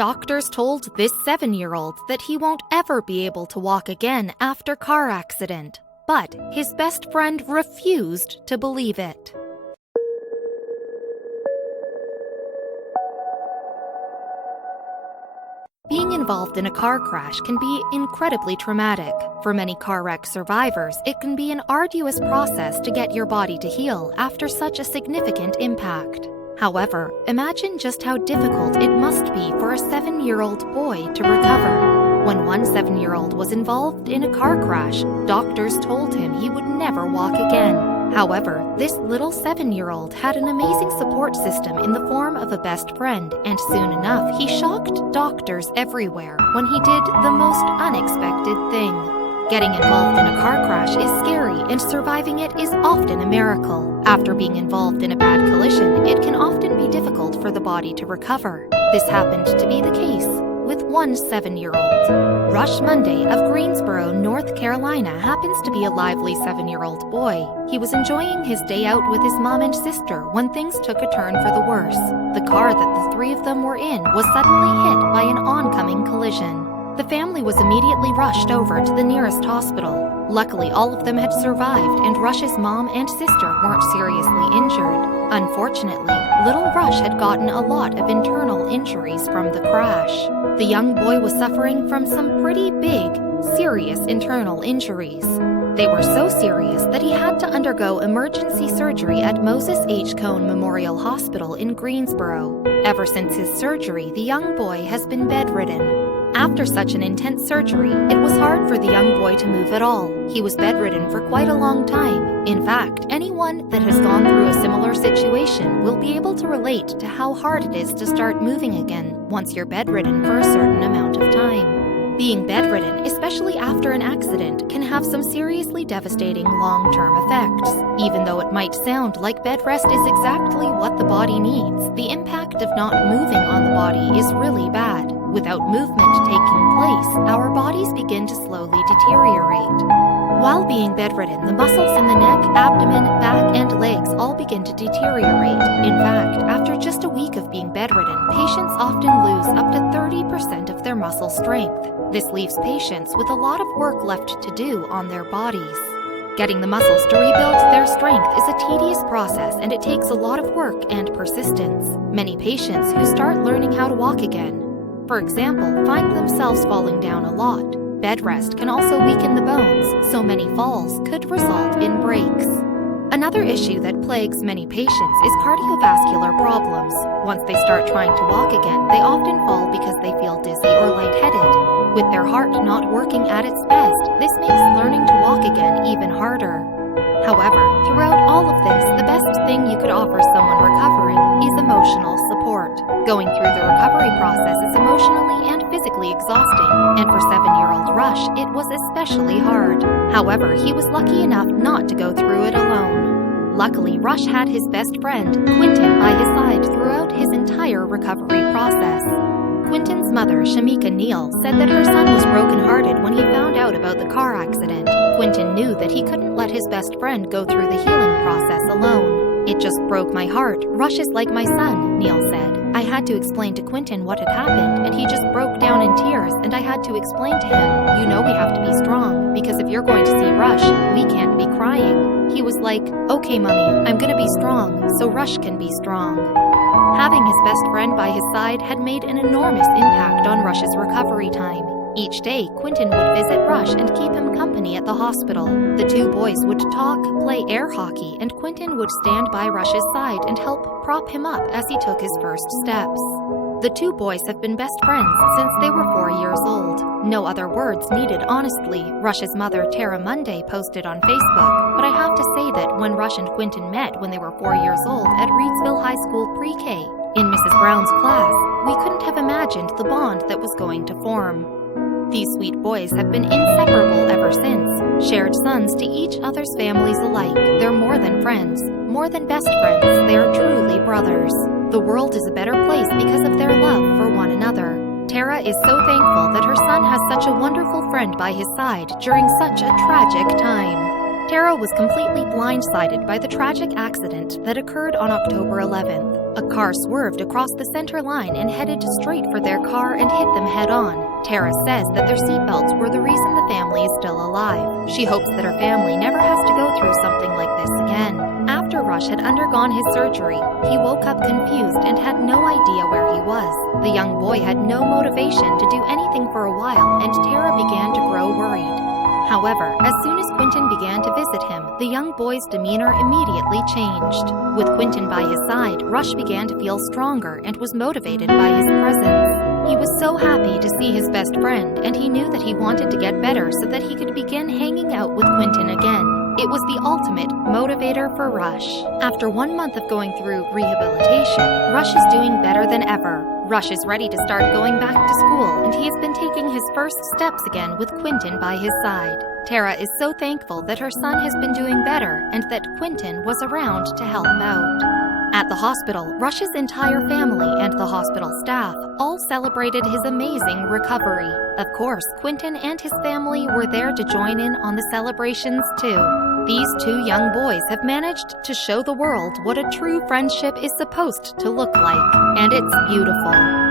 Doctors told this 7-year-old that he won't ever be able to walk again after car accident, but his best friend refused to believe it. Being involved in a car crash can be incredibly traumatic. For many car wreck survivors, it can be an arduous process to get your body to heal after such a significant impact. However, imagine just how difficult it must be for a 7-year-old boy to recover. When one 7-year-old was involved in a car crash, doctors told him he would never walk again. However, this little 7-year-old had an amazing support system in the form of a best friend, and soon enough, he shocked doctors everywhere when he did the most unexpected thing. Getting involved in a car crash is scary, and surviving it is often a miracle. After being involved in a bad collision, it can often be difficult for the body to recover. This happened to be the case with one 7-year-old. Rush Monday of Greensboro, North Carolina happens to be a lively 7-year-old boy. He was enjoying his day out with his mom and sister when things took a turn for the worse. The car that the three of them were in was suddenly hit by an oncoming collision. The family was immediately rushed over to the nearest hospital. Luckily, all of them had survived, and Rush's mom and sister weren't seriously injured. Unfortunately, little Rush had gotten a lot of internal injuries from the crash. The young boy was suffering from some pretty big, serious internal injuries. They were so serious that he had to undergo emergency surgery at Moses H. Cone Memorial Hospital in Greensboro. Ever since his surgery, the young boy has been bedridden. After such an intense surgery, it was hard for the young boy to move at all. He was bedridden for quite a long time. In fact, anyone that has gone through a similar situation will be able to relate to how hard it is to start moving again once you're bedridden for a certain amount of time. Being bedridden, especially after an accident, can have some seriously devastating long-term effects. Even though it might sound like bed rest is exactly what the body needs, the impact of not moving on the body is really bad. Without movement taking place, our bodies begin to slowly deteriorate. While being bedridden, the muscles in the neck, abdomen, back, and legs all begin to deteriorate. In fact, after just a week of being bedridden, patients often lose up to 30% of their muscle strength. This leaves patients with a lot of work left to do on their bodies. Getting the muscles to rebuild their strength is a tedious process, and it takes a lot of work and persistence. Many patients who start learning how to walk again, for example, find themselves falling down a lot. Bed rest can also weaken the bones, so many falls could result in breaks. Another issue that plagues many patients is cardiovascular problems. Once they start trying to walk again, they often fall because they feel dizzy or lightheaded. With their heart not working at its best, this makes learning to walk again even harder. However, throughout all of this, the best thing you could offer someone recovering is emotional support. Going through the recovery process is emotionally and physically exhausting, and for 7-year-old Rush, it was especially hard. However, he was lucky enough not to go through it alone. Luckily, Rush had his best friend, Quentin, by his side throughout his entire recovery process. Quentin's mother, Shamika Neal, said that her son was brokenhearted when he found out about the car accident. Quentin knew that he couldn't let his best friend go through the healing process alone. "It just broke my heart. Rush is like my son," Neal said. "I had to explain to Quentin what had happened, and he just broke down in tears, and I had to explain to him, you know we have to be strong, because if you're going to see Rush, we can't be crying." He was like, "Okay, Mommy, I'm gonna be strong, so Rush can be strong." Having his best friend by his side had made an enormous impact on Rush's recovery time. Each day, Quentin would visit Rush and keep him company at the hospital. The two boys would talk, play air hockey, and Quentin would stand by Rush's side and help prop him up as he took his first steps. The two boys have been best friends since they were 4 years old. No other words needed, honestly, Rush's mother, Tara Monday, posted on Facebook. But I have to say that when Rush and Quentin met when they were 4 years old at Reedsville High School Pre-K, in Mrs. Brown's class, we couldn't have imagined the bond that was going to form. These sweet boys have been inseparable ever since, shared sons to each other's families alike. They're more than friends, more than best friends, they are truly brothers. The world is a better place because of their love for one another. Tara is so thankful that her son has such a wonderful friend by his side during such a tragic time. Tara was completely blindsided by the tragic accident that occurred on October 11th. A car swerved across the center line and headed straight for their car and hit them head-on. Tara says that their seatbelts were the reason the family is still alive. She hopes that her family never has to go through something like this again. After Rush had undergone his surgery, he woke up confused and had no idea where he was. The young boy had no motivation to do anything for a while, and Tara began to grow worried. However, as soon as Quentin began to visit him, the young boy's demeanor immediately changed. With Quentin by his side, Rush began to feel stronger and was motivated by his presence. He was so happy to see his best friend, and he knew that he wanted to get better so that he could begin hanging out with Quentin again. It was the ultimate motivator for Rush. After 1 month of going through rehabilitation, Rush is doing better than ever. Rush is ready to start going back to school, and he has been taking his first steps again with Quentin by his side. Tara is so thankful that her son has been doing better and that Quentin was around to help out. At the hospital, Rush's entire family and the hospital staff all celebrated his amazing recovery. Of course, Quentin and his family were there to join in on the celebrations too. These two young boys have managed to show the world what a true friendship is supposed to look like, and it's beautiful.